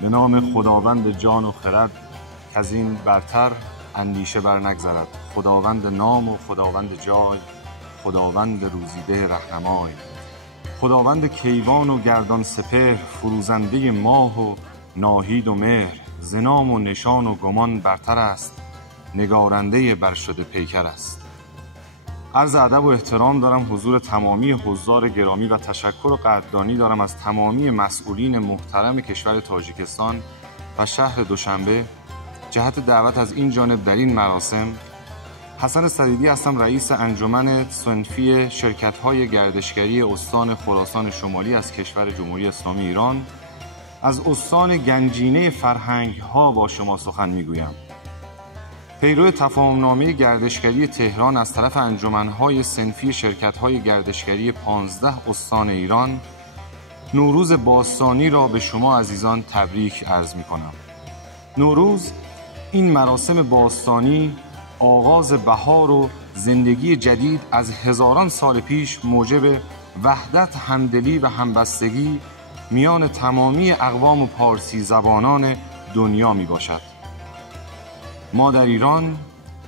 به نام خداوند جان و خرد کز این برتر اندیشه بر نگذرد. خداوند نام و خداوند جای، خداوند روزیده رهنمای. خداوند کیوان و گردان سپهر، فروزنده ماه و ناهید و مهر. ز نام و نشان و گمان برتر است، نگارنده برشده پیکر است. عرض ادب و احترام دارم حضور تمامی حضار گرامی و تشکر و قدردانی دارم از تمامی مسئولین محترم کشور تاجیکستان و شهر دوشنبه جهت دعوت از این جانب در این مراسم. حسن صدیدی هستم، رئیس انجمن صنفی شرکت‌های گردشگری استان خراسان شمالی از کشور جمهوری اسلامی ایران. از استان گنجینه فرهنگ‌ها با شما سخن می‌گویم. پیرو تفاهم‌نامه گردشگری تهران از طرف انجمن‌های صنفی شرکت‌های گردشگری 15 استان ایران، نوروز باستانی را به شما عزیزان تبریک عرض می‌کنم. نوروز، این مراسم باستانی، آغاز بهار و زندگی جدید از هزاران سال پیش موجب وحدت، همدلی و همبستگی میان تمامی اقوام و پارسی زبانان دنیا می باشد. ما در ایران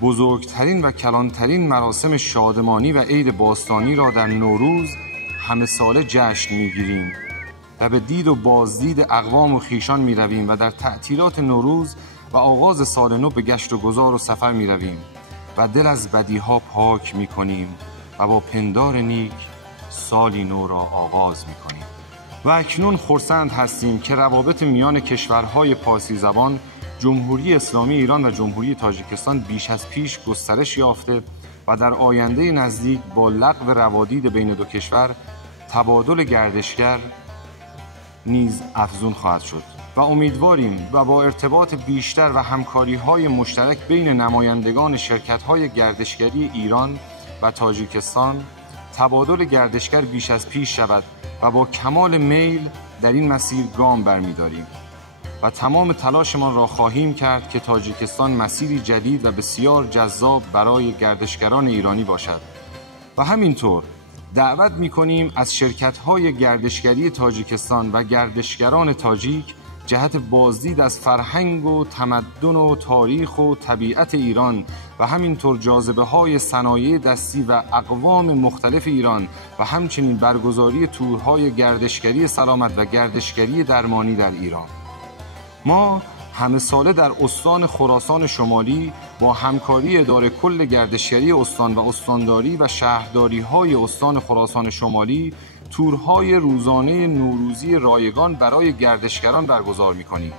بزرگترین و کلانترین مراسم شادمانی و عید باستانی را در نوروز همه ساله جشن می گیریم و به دید و بازدید اقوام و خیشان می رویم و در تعطیلات نوروز و آغاز سال نو به گشت و گذار و سفر می رویم و دل از بدیها پاک می کنیم و با پندار نیک سالی نو را آغاز می کنیم. و اکنون خرسند هستیم که روابط میان کشورهای پارسی زبان، جمهوری اسلامی ایران و جمهوری تاجیکستان بیش از پیش گسترش یافته و در آینده نزدیک با لغو روادید بین دو کشور تبادل گردشگر نیز افزون خواهد شد و امیدواریم و با ارتباط بیشتر و همکاری‌های مشترک بین نمایندگان شرکت‌های گردشگری ایران و تاجیکستان تبادل گردشگر بیش از پیش شود و با کمال میل در این مسیر گام برمی‌داریم و تمام تلاشمان را خواهیم کرد که تاجیکستان مسیری جدید و بسیار جذاب برای گردشگران ایرانی باشد. و همینطور دعوت می‌کنیم از شرکت‌های گردشگری تاجیکستان و گردشگران تاجیک جهت بازدید از فرهنگ و تمدن و تاریخ و طبیعت ایران و همینطور جاذبه‌های صنایع دستی و اقوام مختلف ایران و همچنین برگزاری تورهای گردشگری سلامت و گردشگری درمانی در ایران. ما همه ساله در استان خراسان شمالی با همکاری اداره کل گردشگری استان و استانداری و شهرداری‌های استان خراسان شمالی تورهای روزانه نوروزی رایگان برای گردشگران برگزار می‌کنیم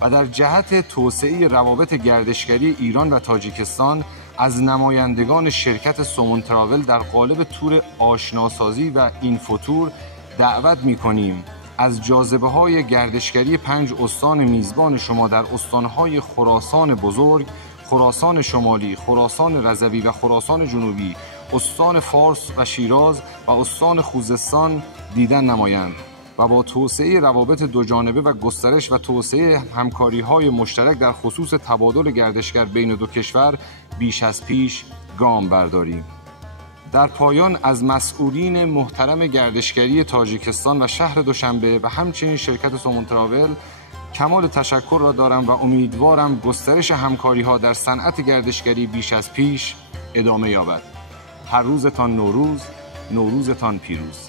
و در جهت توسعه روابط گردشگری ایران و تاجیکستان از نمایندگان شرکت سومون تراول در قالب تور آشناسازی و اینفوتور دعوت می‌کنیم از جاذبه‌های گردشگری 5 استان میزبان شما در استان‌های خراسان بزرگ، خراسان شمالی، خراسان رضوی و خراسان جنوبی، استان فارس و شیراز و استان خوزستان دیدن نمایند و با توسعه روابط دوجانبه و گسترش و توسعه همکاری‌های مشترک در خصوص تبادل گردشگر بین دو کشور بیش از پیش گام برداریم. در پایان از مسئولین محترم گردشگری تاجیکستان و شهر دوشنبه و همچنین شرکت سومون تراول کمال تشکر را دارم و امیدوارم گسترش همکاری‌ها در صنعت گردشگری بیش از پیش ادامه یابد. هر روزتان نوروز، نوروزتان پیروز.